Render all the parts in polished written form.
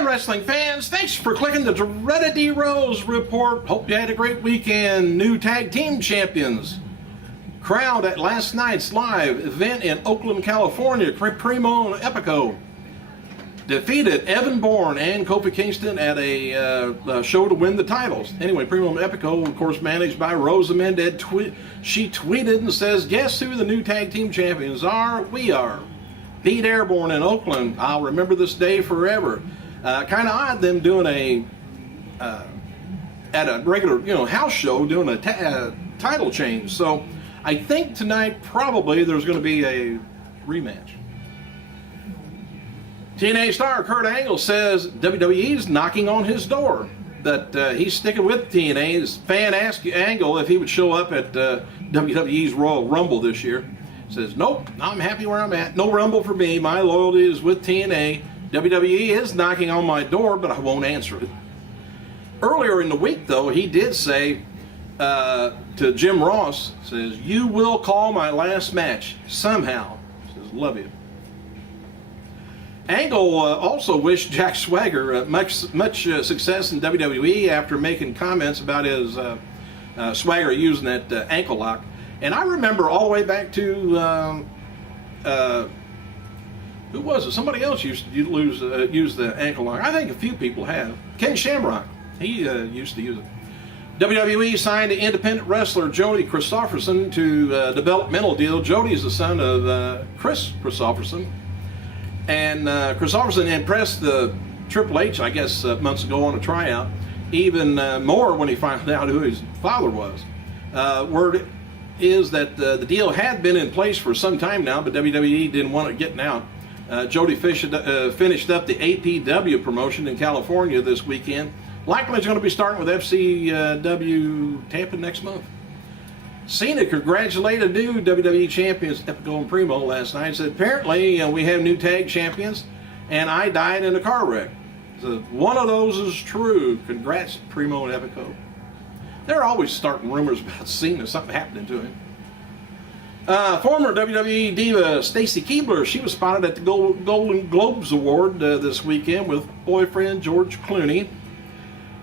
Hi, wrestling fans. Thanks for clicking the Doretta D. Rose report. Hope you had a great weekend. New tag team champions. Crowd at last night's live event in Oakland, California. Primo and Epico defeated Evan Bourne and Kofi Kingston at a show to win the titles. Anyway, Primo and Epico, of course, managed by Rosa Mendez. She tweeted and says, "Guess who the new tag team champions are? We are. Beat Airborne in Oakland. I'll remember this day forever." Kind of odd them doing at a regular house show doing a title change. So I think tonight probably there's going to be a rematch. TNA star Kurt Angle says WWE's knocking on his door, that he's sticking with TNA. His fan asked Angle if he would show up at WWE's Royal Rumble this year. Says, "Nope, I'm happy where I'm at. No Rumble for me. My loyalty is with TNA. WWE is knocking on my door, but I won't answer it." Earlier in the week, though, he did say to Jim Ross, says, "You will call my last match somehow." Says, "Love you." Angle also wished Jack Swagger much success in WWE after making comments about his Swagger using that ankle lock. And I remember all the way back to who was it? Somebody else used to use the ankle lock. I think a few people have. Ken Shamrock, he used to use it. WWE signed independent wrestler Jody Christopherson to a developmental deal. Jody is the son of Chris Christopherson. And Christopherson impressed the Triple H, I guess, months ago on a tryout, even more when he found out who his father was. Word is that the deal had been in place for some time now, but WWE didn't want it getting out. Jody finished up the APW promotion in California this weekend. Likely it's going to be starting with FCW Tampa next month. Cena congratulated new WWE champions Epico and Primo last night. Said, "Apparently we have new tag champions, and I died in a car wreck." So one of those is true. Congrats, Primo and Epico. They're always starting rumors about Cena, something happening to him. Former WWE diva Stacy Keibler, she was spotted at the Golden Globes Award this weekend with boyfriend George Clooney.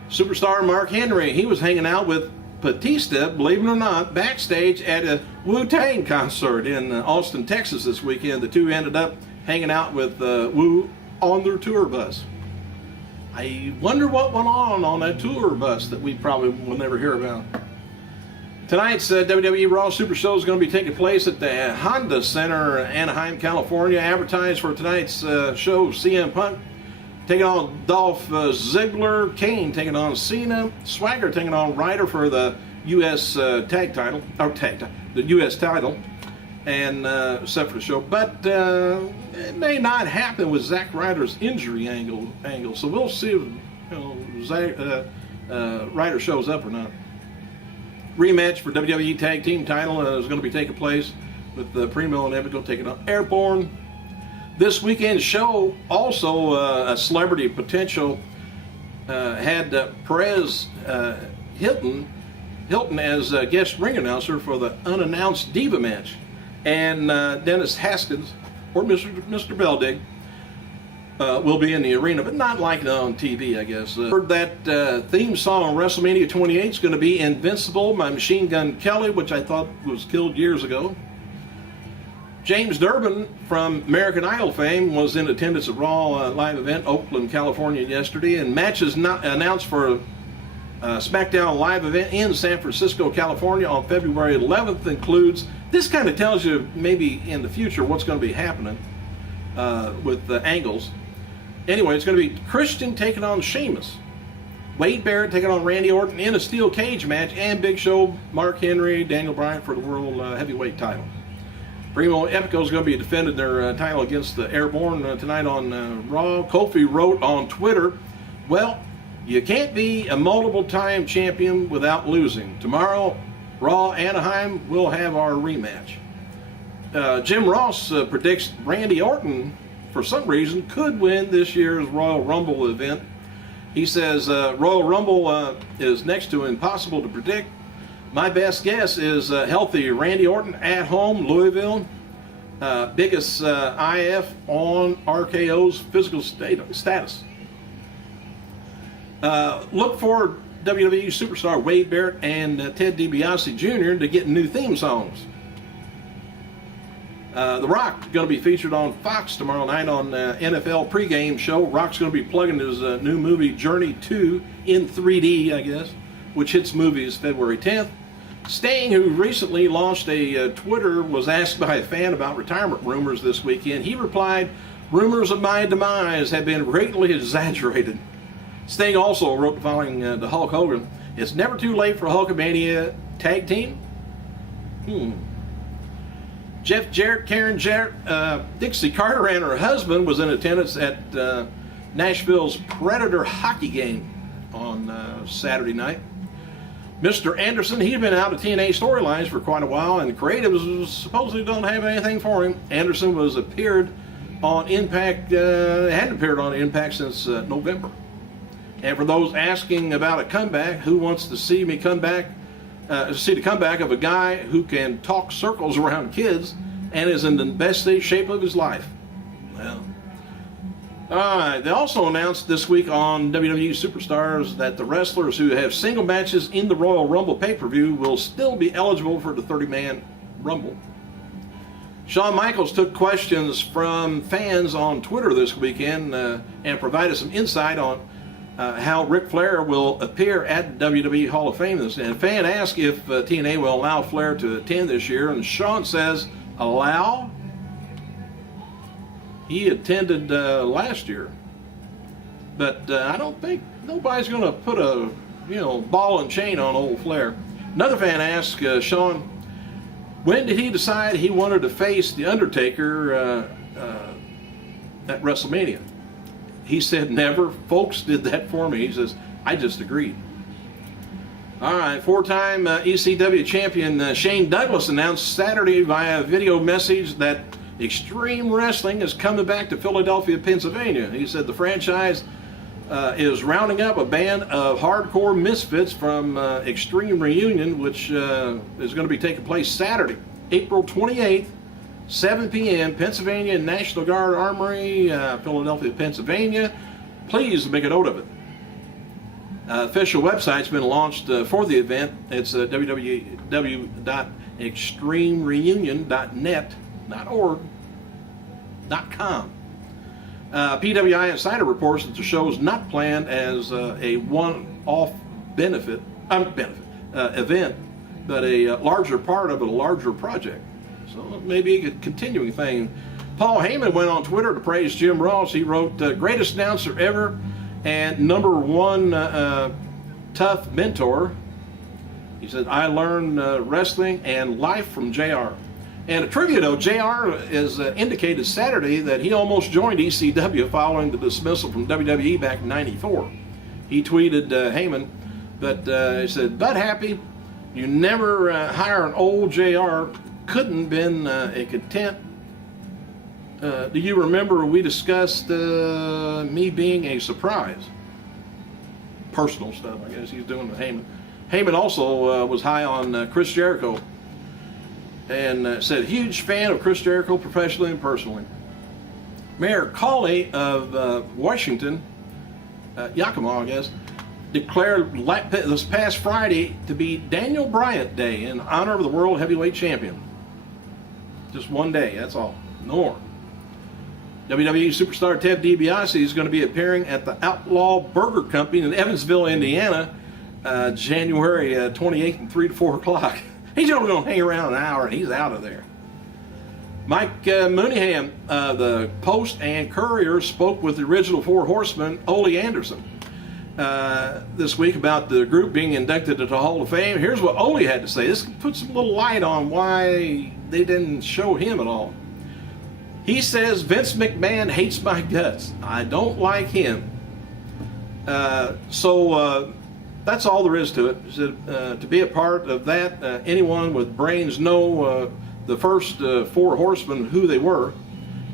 Superstar Mark Henry, he was hanging out with Batista, believe it or not, backstage at a Wu-Tang concert in Austin, Texas this weekend. The two ended up hanging out with Wu on their tour bus. I wonder what went on that tour bus that we probably will never hear about. Tonight's WWE Raw Super Show is going to be taking place at the Honda Center, Anaheim, California. Advertised for tonight's show, CM Punk taking on Dolph Ziggler, Kane taking on Cena, Swagger taking on Ryder for the U.S. tag title, the U.S. title, and set for the show. But it may not happen with Zack Ryder's injury angle. So we'll see if Ryder shows up or not. Rematch for WWE Tag Team title is going to be taking place with Primo and Epico taking on Airborne. This weekend's show also a celebrity potential had Perez Hilton as a guest ring announcer for the unannounced Diva match, and Dennis Haskins or Mr. Beldig will be in the arena, but not like on TV, I guess. Heard that theme song on WrestleMania 28 is going to be "Invincible" by Machine Gun Kelly, which I thought was killed years ago. James Durbin from American Idol fame was in attendance at Raw live event, Oakland, California yesterday, and matches not announced for SmackDown live event in San Francisco, California on February 11th includes, this kind of tells you maybe in the future what's going to be happening with the angles. Anyway, it's going to be Christian taking on Sheamus, Wade Barrett taking on Randy Orton in a steel cage match, and Big Show, Mark Henry, Daniel Bryan for the World Heavyweight title. Primo and Epico is going to be defending their title against the Airborne tonight on Raw. Kofi wrote on Twitter, "Well, you can't be a multiple-time champion without losing. Tomorrow, Raw Anaheim, we'll have our rematch." Jim Ross predicts Randy Orton, for some reason, could win this year's Royal Rumble event. He says Royal Rumble is next to impossible to predict. My best guess is healthy Randy Orton at home, Louisville. Biggest IF on RKO's physical status. Look for WWE superstar Wade Barrett and Ted DiBiase Jr. to get new theme songs. The Rock is going to be featured on Fox tomorrow night on NFL pregame show. Rock's going to be plugging his new movie Journey 2 in 3D, I guess, which hits movies February 10th. Sting, who recently launched a Twitter, was asked by a fan about retirement rumors this weekend. He replied, "Rumors of my demise have been greatly exaggerated." Sting also wrote the following to Hulk Hogan: "It's never too late for Hulkamania tag team." Jeff Jarrett, Karen Jarrett, Dixie Carter and her husband was in attendance at Nashville's Predator hockey game on Saturday night. Mr. Anderson, he'd been out of TNA storylines for quite a while, and creatives supposedly don't have anything for him. Anderson appeared on Impact, hadn't appeared on Impact since November. And for those asking about a comeback, who wants to see me come back? See the comeback of a guy who can talk circles around kids and is in the best shape of his life. Well, all right. They also announced this week on WWE Superstars that the wrestlers who have single matches in the Royal Rumble pay-per-view will still be eligible for the 30-man Rumble. Shawn Michaels took questions from fans on Twitter this weekend and provided some insight on how Ric Flair will appear at WWE Hall of Fame. And a fan asked if TNA will allow Flair to attend this year, and Shawn says, "Allow?" He attended last year, but I don't think nobody's going to put a ball and chain on old Flair. Another fan asked Shawn, when did he decide he wanted to face The Undertaker at WrestleMania? He said, "Never. Folks did that for me." He says, "I just agreed." All right, four-time ECW champion Shane Douglas announced Saturday via video message that Extreme Wrestling is coming back to Philadelphia, Pennsylvania. He said the franchise is rounding up a band of hardcore misfits from Extreme Reunion, which is going to be taking place Saturday, April 28th, 7 p.m., Pennsylvania National Guard Armory, Philadelphia, Pennsylvania. Please make a note of it. Official website's been launched for the event. It's www.extremereunion.net. .org.com. PWI Insider reports that the show is not planned as a one-off event, but a larger part of a larger project. So maybe a continuing thing. Paul Heyman went on Twitter to praise Jim Ross. He wrote, "Greatest announcer ever and #1 tough mentor." He said, "I learned wrestling and life from JR." And a trivia note, JR is indicated Saturday that he almost joined ECW following the dismissal from WWE back in '94. He tweeted Heyman, but he said, "But happy, you never hire an old JR. Couldn't been a content. Do you remember we discussed me being a surprise?" Personal stuff, I guess he's doing with Heyman. Heyman also was high on Chris Jericho and said, "Huge fan of Chris Jericho professionally and personally." Mayor Cawley of Washington, Yakima, I guess, declared this past Friday to be Daniel Bryant Day in honor of the World Heavyweight Champion. Just one day, that's all. No more. WWE superstar Ted DiBiase is going to be appearing at the Outlaw Burger Company in Evansville, Indiana, January 28th from 3 to 4 o'clock. He's only going to hang around an hour and he's out of there. Mike Mooneyham, the Post and Courier, spoke with the original Four Horsemen, Ole Anderson, this week about the group being inducted into the Hall of Fame. Here's what Ole had to say. This puts a little light on why they didn't show him at all. He says, "Vince McMahon hates my guts. I don't like him." So that's all there is to it. He said, to be a part of that, anyone with brains know the first Four Horsemen, who they were.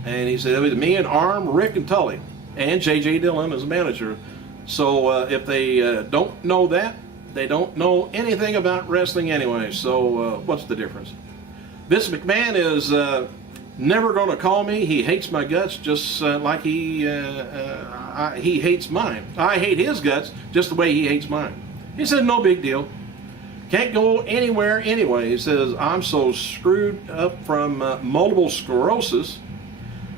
And he said, it was me and Arm, Rick, and Tully, and J.J. Dillon as manager. So if they don't know that, they don't know anything about wrestling anyway. So what's the difference? Vince McMahon is Never going to call me. He hates my guts just like he hates mine. I hate his guts just the way he hates mine. He said, no big deal. Can't go anywhere anyway. He says, I'm so screwed up from multiple sclerosis.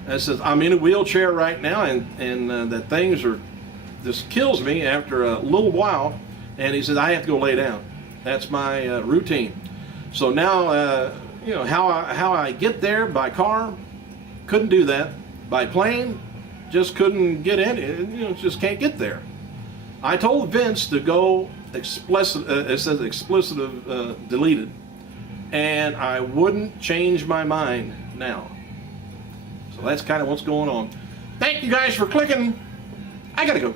And says, I'm in a wheelchair right now, and that things are, just kills me after a little while. And he says, I have to go lay down. That's my routine. So now, you know, how I get there by car, couldn't do that. By plane, just couldn't get in. You know, just can't get there. I told Vince to go explicit. It says explicit deleted, and I wouldn't change my mind now. So that's kind of what's going on. Thank you guys for clicking. I gotta go.